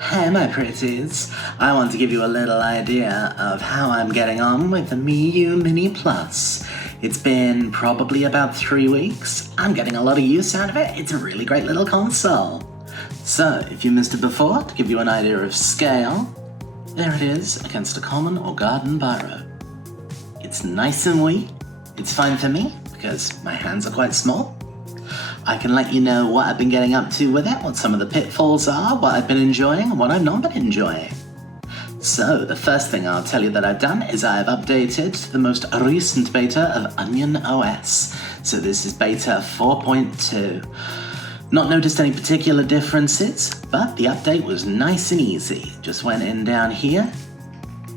Hey my pretties, I want to give you a little idea of how I'm getting on with the Miyoo Mini Plus. It's been probably about 3 weeks. I'm getting a lot of use out of it. It's a really great little console. So, if you missed it before, to give you an idea of scale, there it is against a common or garden biro. It's nice and wee. It's fine for me because my hands are quite small. I can let you know what I've been getting up to with it, what some of the pitfalls are, what I've been enjoying, and what I've not been enjoying. So, the first thing I'll tell you that I've done is I've updated the most recent beta of Onion OS. So this is beta 4.2. Not noticed any particular differences, but the update was nice and easy. Just went in down here,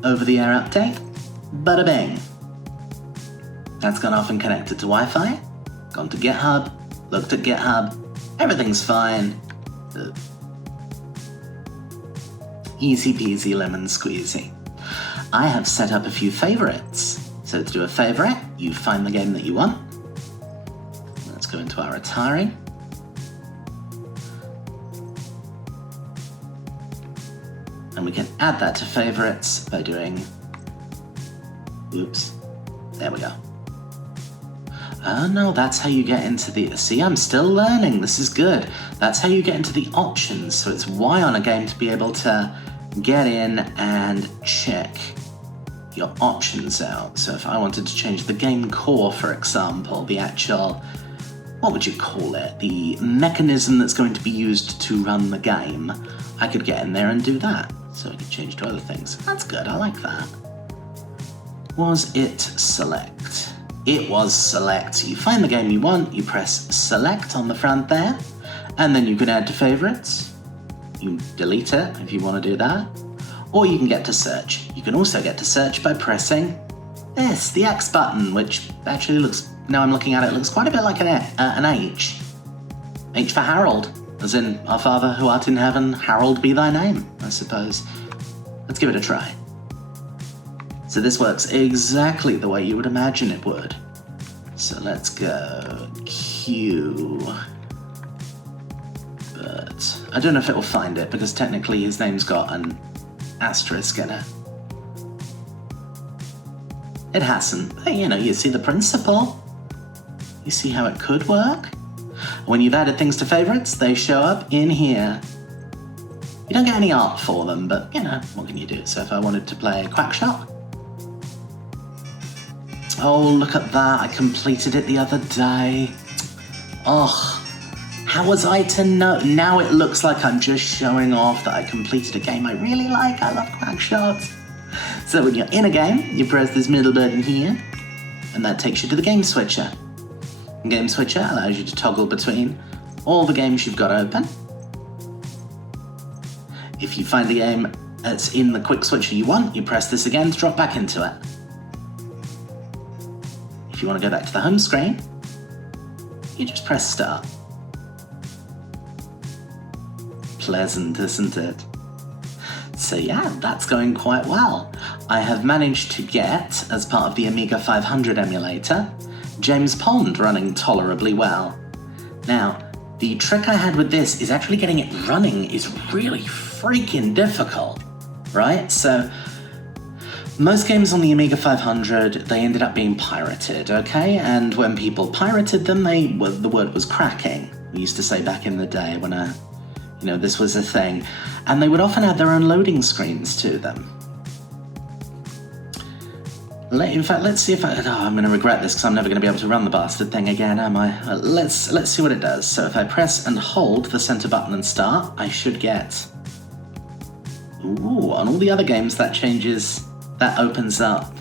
over-the-air update, bada bing. That's gone off and connected to Wi-Fi, gone to GitHub, looked at GitHub, everything's fine. Easy peasy lemon squeezy. I have set up a few favorites. So to do a favorite, you find the game that you want. Let's go into our Atari. And we can add that to favorites by doing, oops, there we go. Oh no, that's how you get into the, see, I'm still learning, this is good. That's how you get into the options, so it's Y on a game to be able to get in and check your options out. So if I wanted to change the game core, for example, the actual, what would you call it? The mechanism that's going to be used to run the game, I could get in there and do that. So I could change to other things. That's good, I like that. Was it select? It was select. You find the game you want, you press select on the front there, and then you can add to favorites. You delete it if you want to do that, or you can get to search. You can also get to search by pressing this, the X button, which actually looks, now I'm looking at it, looks quite a bit like an H. H for Harold, as in our Father who art in heaven, hallowed be thy name, I suppose. Let's give it a try. So this works exactly the way you would imagine it would. So let's go Q. But I don't know if it will find it because technically his name's got an asterisk in it. It hasn't. But, you know, you see the principle. You see how it could work? When you've added things to favorites, they show up in here. You don't get any art for them, but you know, what can you do? So if I wanted to play Quackshot, oh, look at that, I completed it the other day. Oh, how was I to know? Now it looks like I'm just showing off that I completed a game I really like. I love Quackshot. So when you're in a game, you press this middle button here, and that takes you to the game switcher. The game switcher allows you to toggle between all the games you've got open. If you find the game that's in the quick switcher you want, you press this again to drop back into it. If you want to go back to the home screen, you just press start. Pleasant, isn't it? So yeah, that's going quite well. I have managed to get, as part of the Amiga 500 emulator, James Pond running tolerably well. Now, the trick I had with this is actually getting it running is really freaking difficult, right? So, most games on the Amiga 500, they ended up being pirated, okay? And when people pirated them, the word was cracking. We used to say back in the day when this was a thing. And they would often add their own loading screens to them. In fact, let's see if I'm going to regret this because I'm never going to be able to run the bastard thing again, am I? Let's see what it does. So if I press and hold the center button and start, I should get... Ooh, on all the other games that changes, that opens up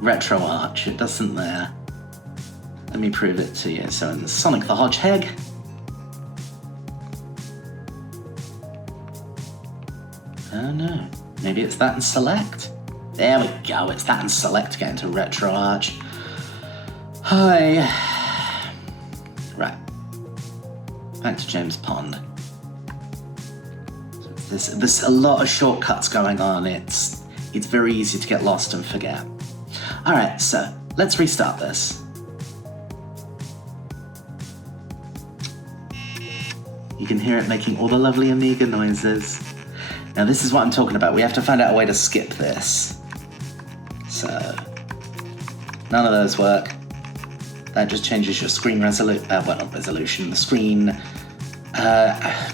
RetroArch. It doesn't there. Let me prove it to you. So in Sonic the Hedgehog, oh no, maybe it's that and select. There we go, it's that and select getting to RetroArch. Hi. Right. Back to James Pond. There's a lot of shortcuts going on. It's very easy to get lost and forget. Alright, so let's restart this. You can hear it making all the lovely Amiga noises. Now this is what I'm talking about. We have to find out a way to skip this. So, none of those work. That just changes your screen resolution, well, not resolution, the screen,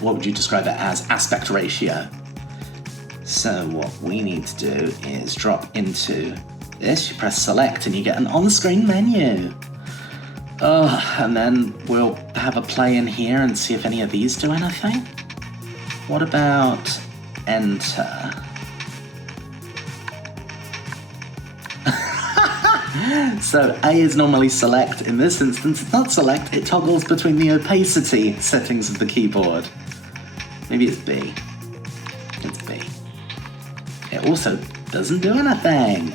what would you describe it as? Aspect ratio. So what we need to do is drop into this, you press select and you get an on-screen menu. Oh, and then we'll have a play in here and see if any of these do anything. What about enter? So A is normally select. In this instance, it's not select, it toggles between the opacity settings of the keyboard. Maybe it's B. It's B. It also doesn't do anything.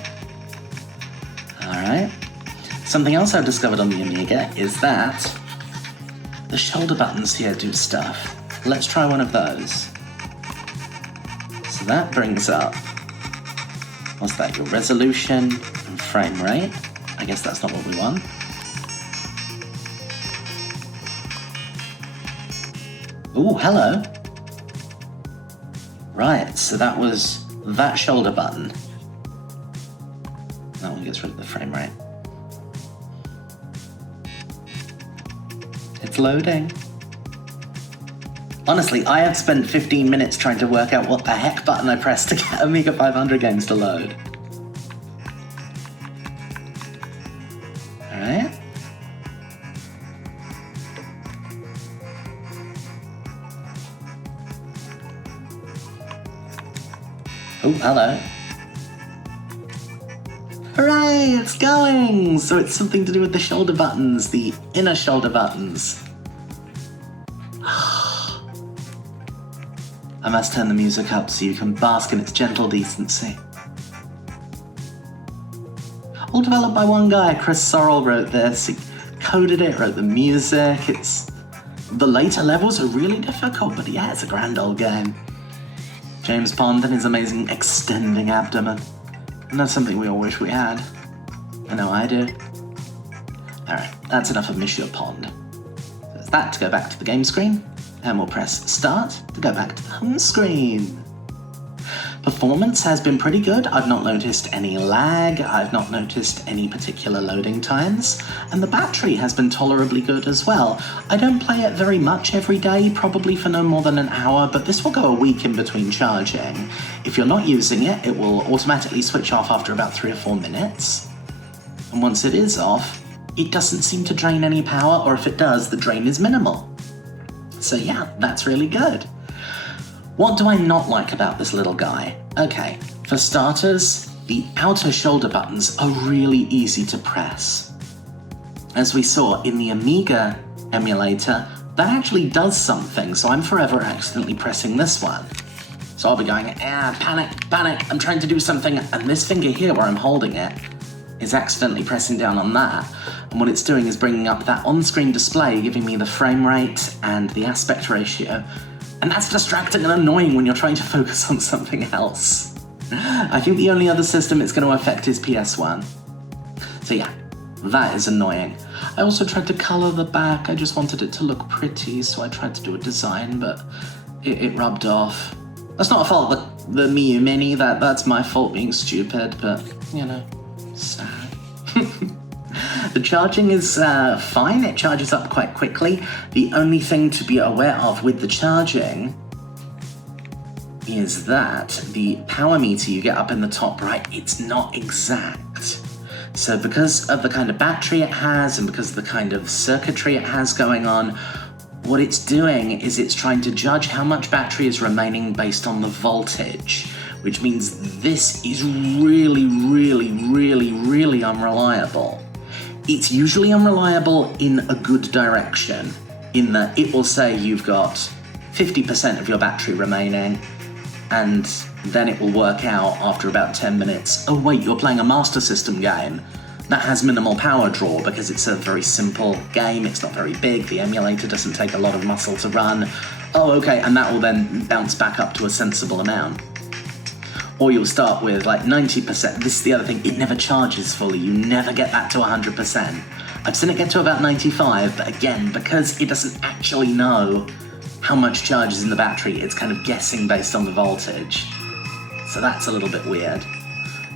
Alright. Something else I've discovered on the Amiga is that the shoulder buttons here do stuff. Let's try one of those. So that brings up, what's that, your resolution and frame rate. I guess that's not what we want. Ooh, hello. Right, so that was that shoulder button. That one gets rid of the frame rate. It's loading. Honestly, I have spent 15 minutes trying to work out what the heck button I pressed to get Amiga 500 games to load. Alright. Oh, hello. Hooray, it's going! So it's something to do with the shoulder buttons, the inner shoulder buttons. I must turn the music up so you can bask in its gentle decency. All developed by one guy, Chris Sorrell wrote this, he coded it, wrote the music, the later levels are really difficult, but yeah, it's a grand old game. James Pond and his amazing extending abdomen. And that's something we all wish we had. I know I do. Alright, that's enough of Monsieur Pond. So it's that to go back to the game screen, and we'll press start to go back to the home screen. Performance has been pretty good. I've not noticed any lag, I've not noticed any particular loading times, and the battery has been tolerably good as well. I don't play it very much every day, probably for no more than an hour, but this will go a week in between charging. If you're not using it, it will automatically switch off after about 3 or 4 minutes. And once it is off, it doesn't seem to drain any power, or if it does, the drain is minimal. So yeah, that's really good. What do I not like about this little guy? Okay, for starters, the outer shoulder buttons are really easy to press. As we saw in the Amiga emulator, that actually does something, so I'm forever accidentally pressing this one. So I'll be going, panic, panic, I'm trying to do something, and this finger here where I'm holding it is accidentally pressing down on that. And what it's doing is bringing up that on-screen display, giving me the frame rate and the aspect ratio. And that's distracting and annoying when you're trying to focus on something else. I think the only other system it's going to affect is PS1. So yeah, that is annoying. I also tried to colour the back, I just wanted it to look pretty, so I tried to do a design, but it rubbed off. That's not a fault of the Miyoo Mini, that's my fault being stupid, but, you know, sad. The charging is fine, it charges up quite quickly. The only thing to be aware of with the charging is that the power meter you get up in the top right, it's not exact. So because of the kind of battery it has and because of the kind of circuitry it has going on, what it's doing is it's trying to judge how much battery is remaining based on the voltage, which means this is really, really, really, really unreliable. It's usually unreliable in a good direction, in that it will say you've got 50% of your battery remaining, and then it will work out after about 10 minutes, oh wait, you're playing a Master System game. That has minimal power draw because it's a very simple game, it's not very big, the emulator doesn't take a lot of muscle to run. Oh okay, and that will then bounce back up to a sensible amount. Or you'll start with like 90%. This is the other thing, it never charges fully. You never get that to 100%. I've seen it get to about 95, but again, because it doesn't actually know how much charge is in the battery. It's kind of guessing based on the voltage. So that's a little bit weird.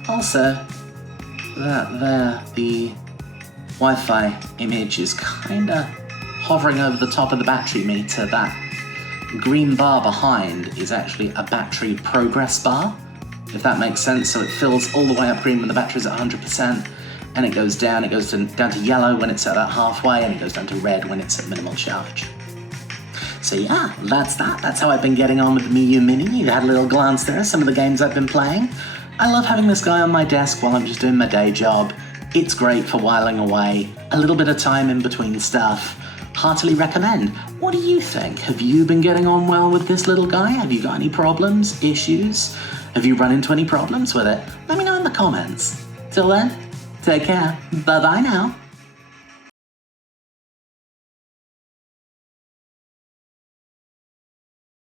Also, the Wi-Fi image is kind of hovering over the top of the battery meter. That green bar behind is actually a battery progress bar, if that makes sense. So it fills all the way up green when the battery's at 100%, and it goes down. It goes down to yellow when it's at about halfway, and it goes down to red when it's at minimal charge. So yeah, that's that. That's how I've been getting on with the Miyoo Mini. You had a little glance there at some of the games I've been playing. I love having this guy on my desk while I'm just doing my day job. It's great for whiling away a little bit of time in between stuff. Heartily recommend. What do you think? Have you been getting on well with this little guy? Have you got any problems, issues? Have you run into any problems with it? Let me know in the comments. Till then, take care. Bye-bye now.